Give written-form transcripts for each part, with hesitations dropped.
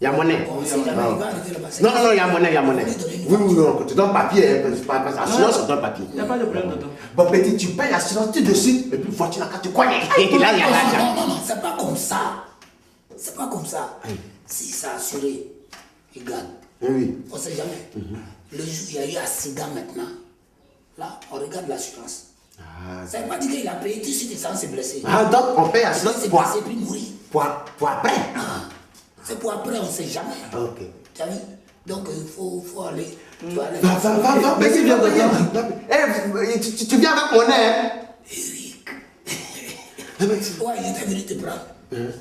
Il y a monnaie. Bon, si jamais il va arriver là-bas, Non, non, non, il y a monnaie, il y a monnaie. Oui, oui, non, tu donnes papier, assurance, on donne papier. Il n'y a pas de problème, tonton. Bon, petit, tu payes l'assurance tout de suite, et puis voiture, quand tu connais. Et là, il y a l'argent. Non, non, non, c'est pas comme ça. C'est pas comme ça. Si c'est assuré, regarde. Oui. On ne sait jamais. Le jour où il y a eu accident maintenant, là, on regarde l'assurance. Ça ne veut pas dire qu'il a payé tout de suite sans se blesser. Ah, donc on paye l'assurance pour blesser puis mourir. Pour après. C'est pour après, on ne sait jamais. Ok. Tu as vu? Donc il faut aller. Va, petit, viens, tu viens avec mon nez, hein? Eric. Ouais, il était venu te prendre.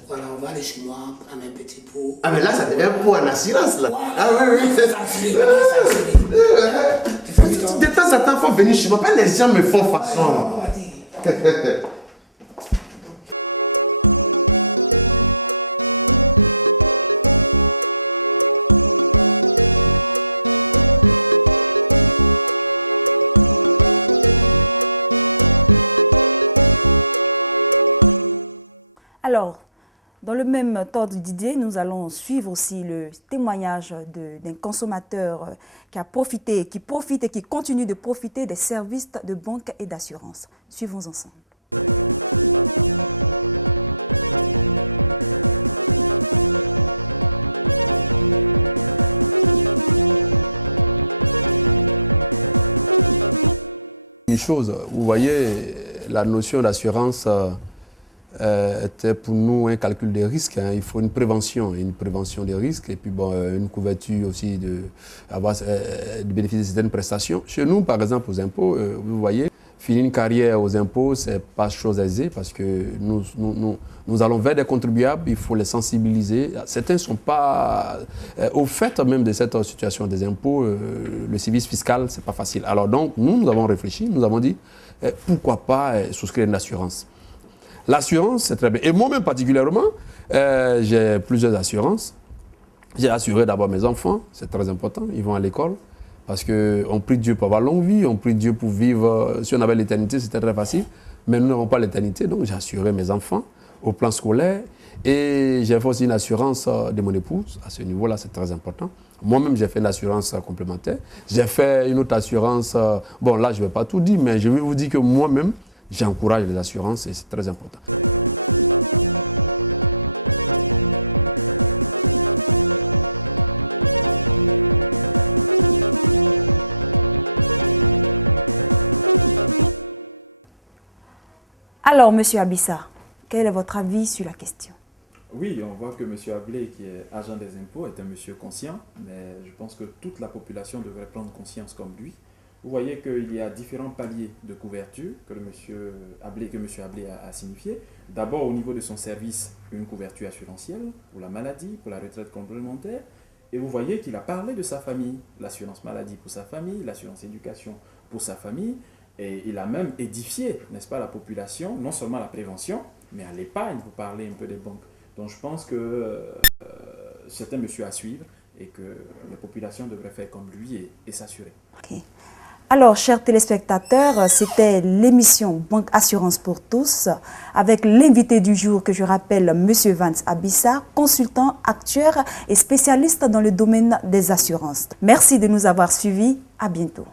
Voilà, on va aller chez moi, prendre un petit pot. Ah, mais là, ça devient pour une assurance, là. Voilà. Ah, oui, oui, c'est assuré. De temps en temps, il faut venir chez moi. Pas les gens me font façon. Alors, dans le même ordre d'idée, nous allons suivre aussi le témoignage d'un consommateur qui profite et qui continue de profiter des services de banque et d'assurance. Suivons ensemble. Une chose, vous voyez, la notion d'assurance était pour nous un calcul des risques. Hein. Il faut une prévention des risques et puis bon, une couverture aussi de bénéficier de certaines prestations. Chez nous, par exemple, aux impôts, vous voyez, finir une carrière aux impôts, ce n'est pas chose aisée parce que nous allons vers des contribuables, il faut les sensibiliser. Certains ne sont pas au fait même de cette situation des impôts. Le service fiscal, ce n'est pas facile. Alors donc, nous avons réfléchi, nous avons dit, pourquoi pas souscrire une assurance. L'assurance, c'est très bien. Et moi-même particulièrement, j'ai plusieurs assurances. J'ai assuré d'abord mes enfants, c'est très important, ils vont à l'école. Parce qu'on prie Dieu pour avoir longue vie, on prie Dieu pour vivre. Si on avait l'éternité, c'était très facile. Mais nous n'avons pas l'éternité, donc j'ai assuré mes enfants au plan scolaire. Et j'ai fait aussi une assurance de mon épouse. À ce niveau-là, c'est très important. Moi-même, j'ai fait une assurance complémentaire. J'ai fait une autre assurance. Bon, là, je ne vais pas tout dire, mais je vais vous dire que moi-même, j'encourage les assurances et c'est très important. Alors, Monsieur Abissa, quel est votre avis sur la question? Oui, on voit que M. Ablé, qui est agent des impôts, est un monsieur conscient, mais je pense que toute la population devrait prendre conscience comme lui. Vous voyez qu'il y a différents paliers de couverture que M. Ablé a signifié. D'abord, au niveau de son service, une couverture assurantielle pour la maladie, pour la retraite complémentaire. Et vous voyez qu'il a parlé de sa famille, l'assurance maladie pour sa famille, l'assurance éducation pour sa famille. Et il a même édifié, n'est-ce pas, la population, non seulement à la prévention, mais à l'épargne, pour parler un peu des banques. Donc je pense que c'est un monsieur à suivre et que la population devrait faire comme lui et s'assurer. Okay. Alors, chers téléspectateurs, c'était l'émission Banque Assurance pour tous avec l'invité du jour que je rappelle, M. Vance Abissa, consultant, actuaire et spécialiste dans le domaine des assurances. Merci de nous avoir suivis. À bientôt.